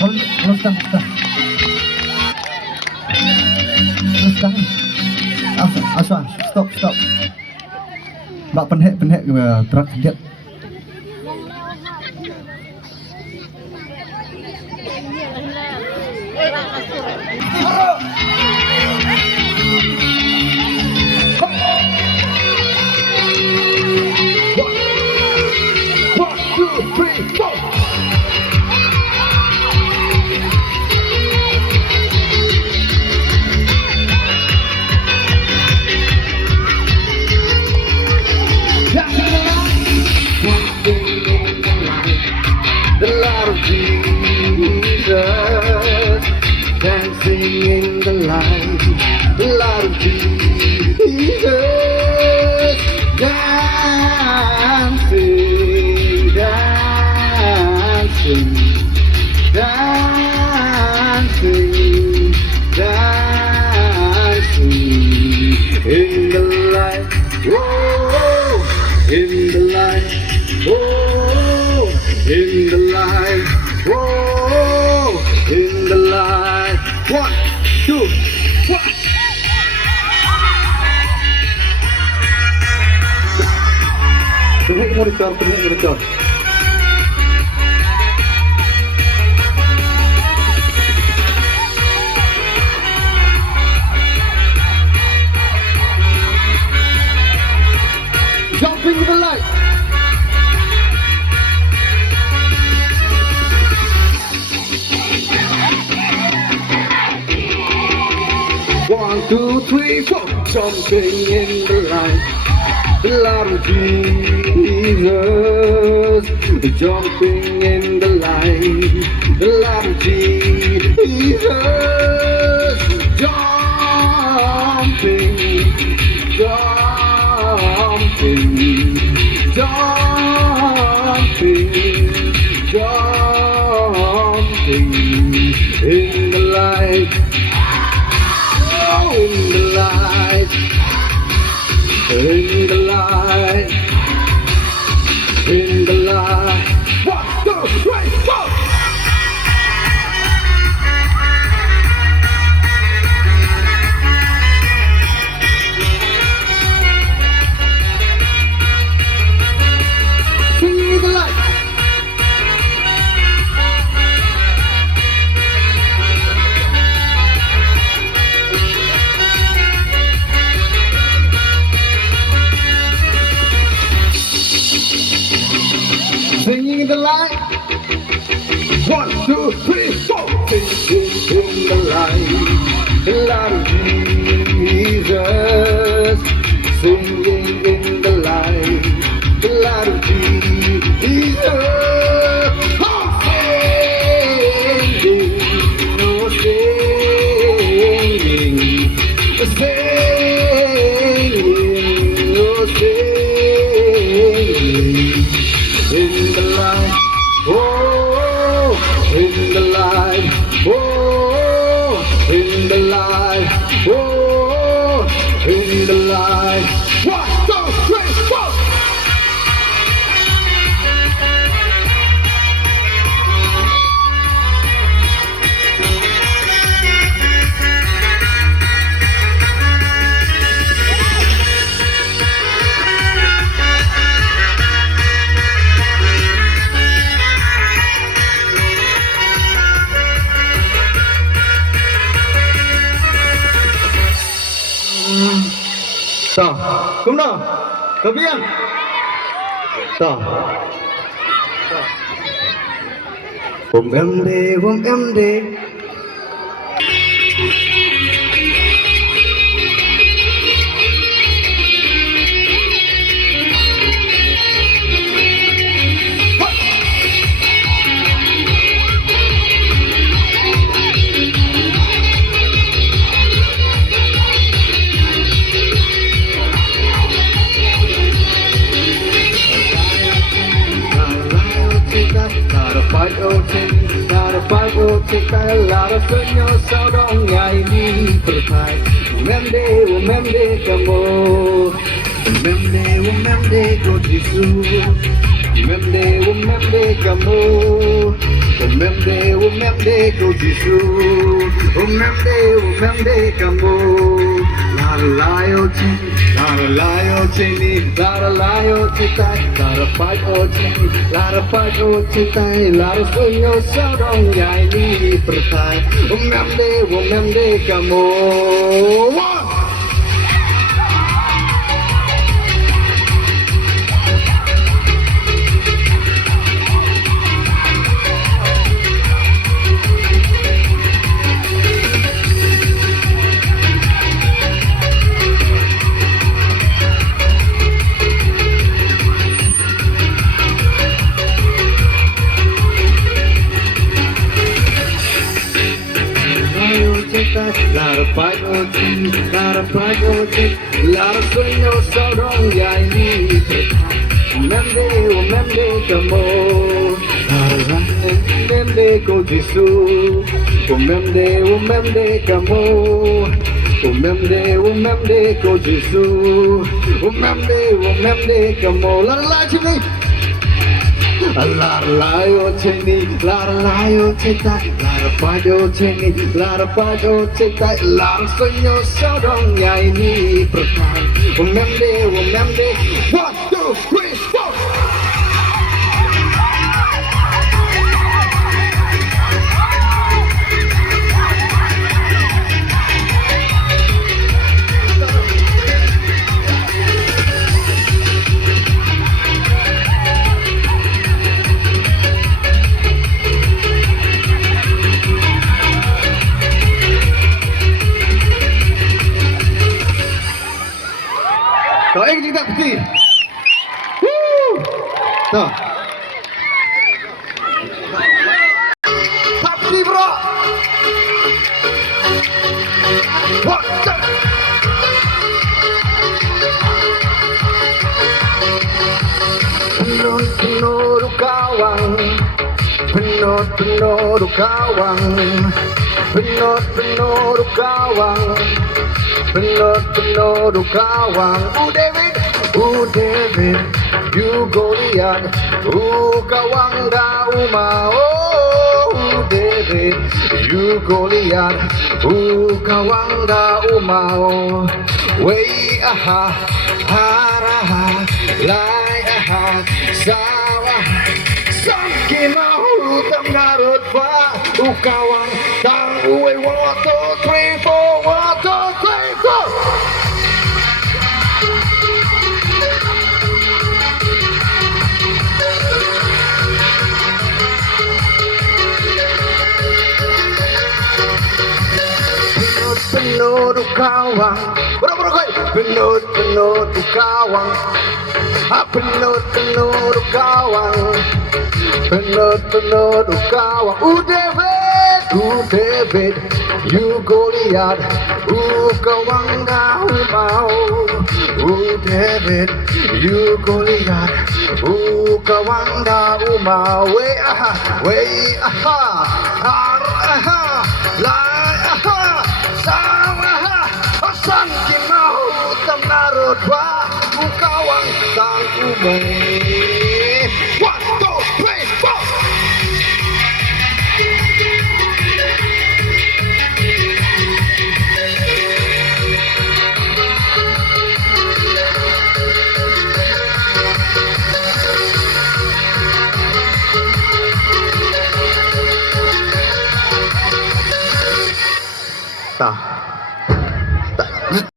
Kalau stop. Aswa, stop. Bak penhek terak dia. One, two, three, four. The light of Jesus, dancing in the light. The light of Jesus, dancing, dancing, dancing, dancing in the light. Whoa, in the light. Whoa, in the light. Whoa, in the light. 1, 2, 1. Penhek monitor. Jumping with the light. One, two, three, four. Jumping in the light. The light of Jesus. Jumping in the light. The light of Jesus. Jumping, jumping, jumping in the light. In the light, in the light, in the light. 1, 2, 3, 4. Sing the light. Singing in the light. 1, 2, 3, 4. Singing in the light of Jesus. Singing in the light of Jesus. Oh, singing, oh, singing, singing, oh, singing. In the light, oh, in the light, oh, in the light, oh, in the light. 1, 2, 3, 4. Tah, kumna, kebian. Tah. Om MD. Phải vô thì cái là đã với nhau sau đó ngày đi tự thay em đê camo em đê go Jesus em đê camo umemde kojisu, umemde kamu. Lara layo chini, lara layo chitai, lara pago chitai, lara sunyo sarong yai ni pertai. Umemde kamu. Lara pagochi, lara sueño sarong yai ni umemde kamo. Lara umemde kojisu, umemde kamo. Umemde kojisu, umemde kamo. Lara chini. Lara layo chini, lara layo chitai, lara pago chitai, lara sunyo sarong yai ni pertai. Umemde, 1, 2, 3, 4. Rồi anh chúng ta cùng đi. Rồi. Tap đi bro. What? Penuh kawang, penuh kawang, penuh kawang. Penuh kawang. David, you Goliath, kawang dauma. David, you Goliath, kawang dauma. Way aha, haraha, lai aha, sawa, sangkin mau tengarut pa, kawang tang uwe 1, 2, 3, 4, 1, 2, 3, 4. Penuh kawang, penuh kawang, penuh kawang, penuh kawang. David, you Goliath, kawang daumau. David, you Goliath, kawang daumau. Way aha, lai aha. Sangkin mau tengarut pa, kawang sang umay. 1, 2, 3, 4. Ta